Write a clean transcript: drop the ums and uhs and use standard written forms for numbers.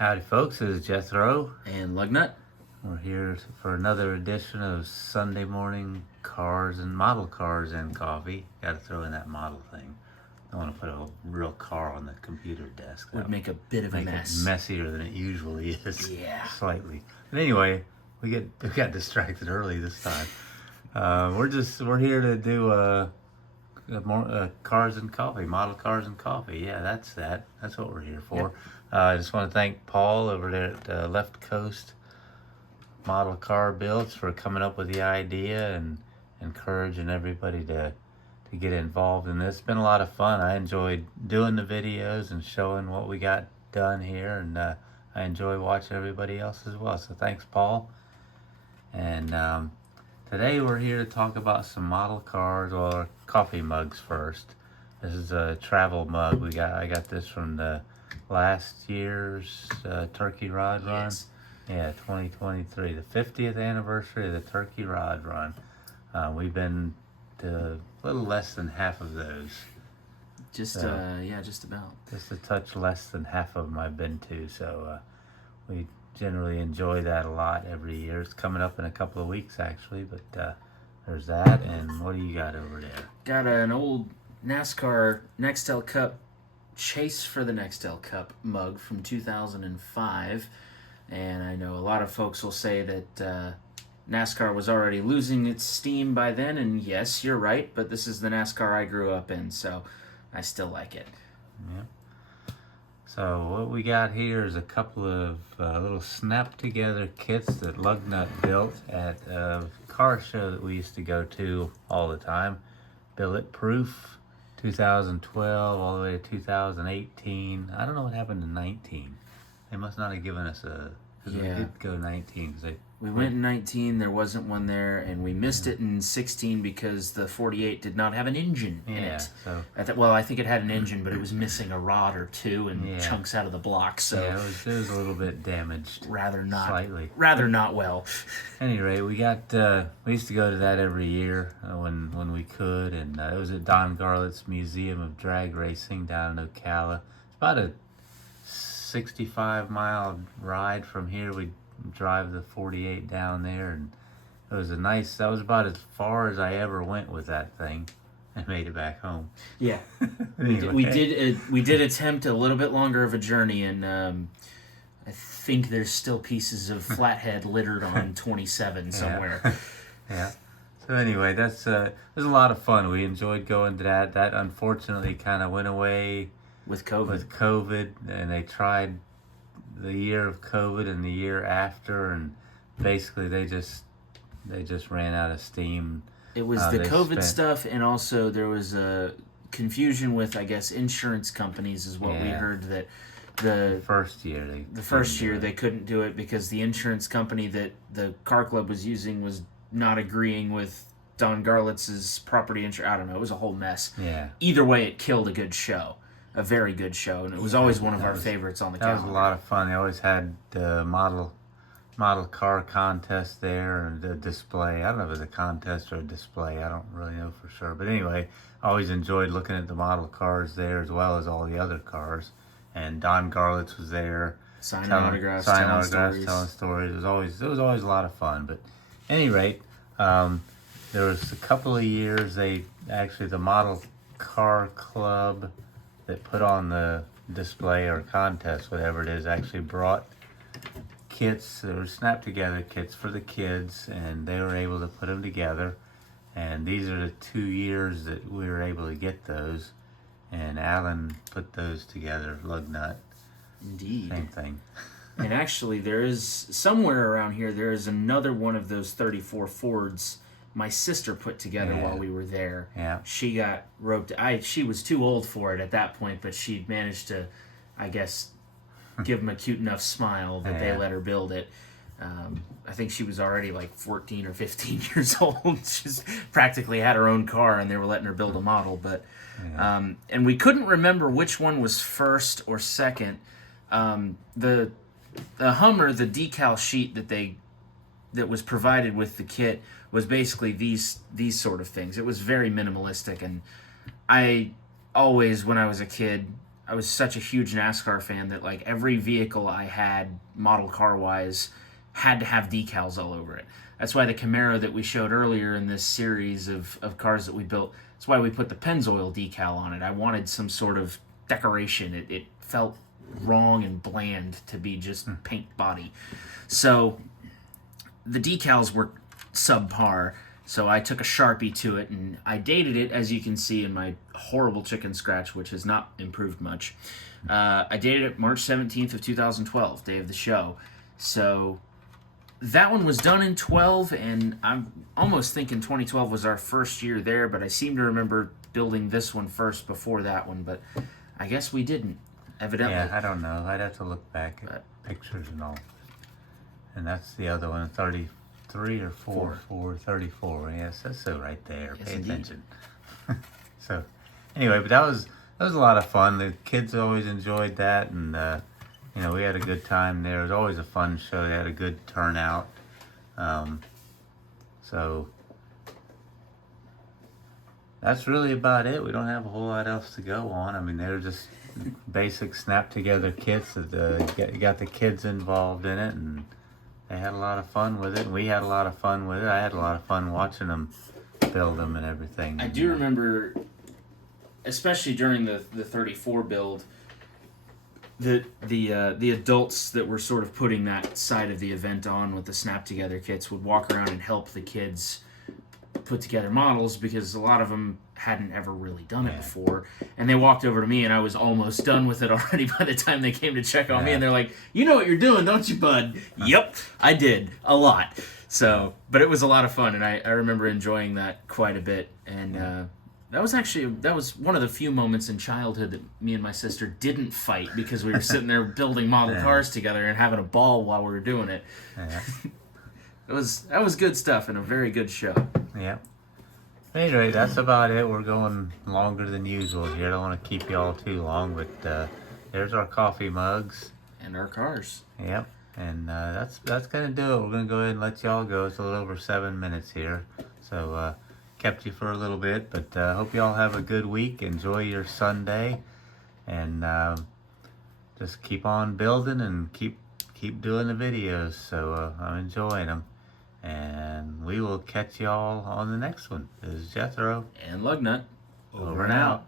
Howdy folks, this is Jethro. And Lugnut. We're here for another edition of Sunday morning model cars and coffee. Got to throw in that model thing. I want to put a real car on the computer desk. Would make a bit of a mess. It messier than it usually is. Yeah. Slightly. But anyway, we got distracted early this time. We're here to do more cars and coffee, model cars and coffee. Yeah, that's what we're here for. Yep. I just want to thank Paul over there at Left Coast Model Car Builds for coming up with the idea and encouraging everybody to get involved in this. It's been a lot of fun. I enjoyed doing the videos and showing what we got done here, and I enjoy watching everybody else as well. So thanks, Paul. And today we're here to talk about some model cars, or coffee mugs first. This is a travel mug. I got this from the last year's Turkey Rod Run. Yes. Yeah, 2023, the 50th anniversary of the Turkey Rod Run. We've been to a little less than half of those. Just about. Just a touch less than half of them I've been to. So we generally enjoy that a lot every year. It's coming up in a couple of weeks actually, but there's that. And what do you got over there? Got an old NASCAR Nextel Cup Chase for the Nextel Cup mug from 2005. And I know a lot of folks will say that NASCAR was already losing its steam by then, and yes, you're right, but this is the NASCAR I grew up in, so I still like it. Yeah. So what we got here is a couple of little snap-together kits that Lugnut built at a car show that we used to go to all the time, Billetproof, 2012 all the way to 2018. I don't know what happened in 19. They must not have given us because we did go 19. We went in 19, there wasn't one there, and we missed it in 16 because the 48 did not have an engine in it. So, I think it had an engine, but it was missing a rod or two and chunks out of the block. So yeah, it was a little bit damaged. Slightly. Rather not well. Anyway, we used to go to that every year when we could, and it was at Don Garlett's Museum of Drag Racing down in Ocala. It's about a 65-mile ride from here. We drive the 48 down there, and that was about as far as I ever went with that thing. I made it back home. Yeah. Anyway. We did attempt a little bit longer of a journey, and I think there's still pieces of flathead littered on 27 somewhere. Yeah. So anyway, it was a lot of fun. We enjoyed going to that. That unfortunately kind of went away with COVID, and they tried the year of COVID and the year after, and basically they just ran out of steam. It was the COVID stuff, and also there was a confusion with, I guess, insurance companies is what we heard, that the first year they couldn't do it because the insurance company that the car club was using was not agreeing with Don Garlitz's property insurance. I don't know, it was a whole mess. Yeah. Either way, it killed a good show. A very good show, and it was always one of our favorites on the calendar. That was a lot of fun. They always had the model car contest there, and the display. I don't know if it was a contest or a display. I don't really know for sure. But anyway, I always enjoyed looking at the model cars there as well as all the other cars. And Don Garlitz was there. Signing autographs, telling stories. It was always a lot of fun. But at any rate, there was a couple of years the model car club that put on the display or contest, whatever it is, actually brought kits. There were snap together kits for the kids, and they were able to put them together. And these are the 2 years that we were able to get those. And Alan put those together, Lugnut. Indeed. Same thing. And actually, there is somewhere around here, there is another one of those 34 Fords my sister put together while we were there. Yeah. She got roped. She was too old for it at that point, but she managed to, I guess, give them a cute enough smile that they let her build it. I think she was already like 14 or 15 years old. She's practically had her own car, and they were letting her build a model. But and we couldn't remember which one was first or second. The Hummer, the decal sheet that was provided with the kit was basically these sort of things. It was very minimalistic, and I always, when I was a kid, I was such a huge NASCAR fan that like every vehicle I had, model car wise, had to have decals all over it. That's why the Camaro that we showed earlier in this series of cars that we built, that's why we put the Pennzoil decal on it. I wanted some sort of decoration. It felt wrong and bland to be just paint body. So the decals were subpar. So I took a Sharpie to it and I dated it, as you can see in my horrible chicken scratch, which has not improved much. I dated it March 17th of 2012, day of the show. So that one was done in 12, and I'm almost thinking 2012 was our first year there, but I seem to remember building this one first before that one, but I guess we didn't, evidently. Yeah, I don't know. I'd have to look back at pictures and all. And that's the other one, 33 or 4, 34. Yes, that's so right there. Yes, Pay indeed. attention. So, anyway, but that was a lot of fun. The kids always enjoyed that, and you know, we had a good time there. It was always a fun show. They had a good turnout. So that's really about it. We don't have a whole lot else to go on. I mean, they're just basic snap together kits that got the kids involved in it, and they had a lot of fun with it. And we had a lot of fun with it. I had a lot of fun watching them build them and everything. I do remember, especially during the 34 build, the adults that were sort of putting that side of the event on with the snap together kits would walk around and help the kids put together models, because a lot of them hadn't ever really done it before, and they walked over to me and I was almost done with it already by the time they came to check on me, and they're like, "You know what you're doing, don't you, bud?" Yep, I did a lot. So, but it was a lot of fun, and I remember enjoying that quite a bit, and that was one of the few moments in childhood that me and my sister didn't fight, because we were sitting there building model cars together and having a ball while we were doing it. Yeah. That was good stuff and a very good show. Yeah. Anyway, that's about it. We're going longer than usual here. I don't want to keep you all too long, but there's our coffee mugs. And our cars. Yep. And that's going to do it. We're going to go ahead and let y'all go. It's a little over 7 minutes here. So kept you for a little bit, but hope y'all have a good week. Enjoy your Sunday. And just keep on building and keep doing the videos. So I'm enjoying them. And we will catch y'all on the next one. This is Jethro. And Lugnut. Over and out.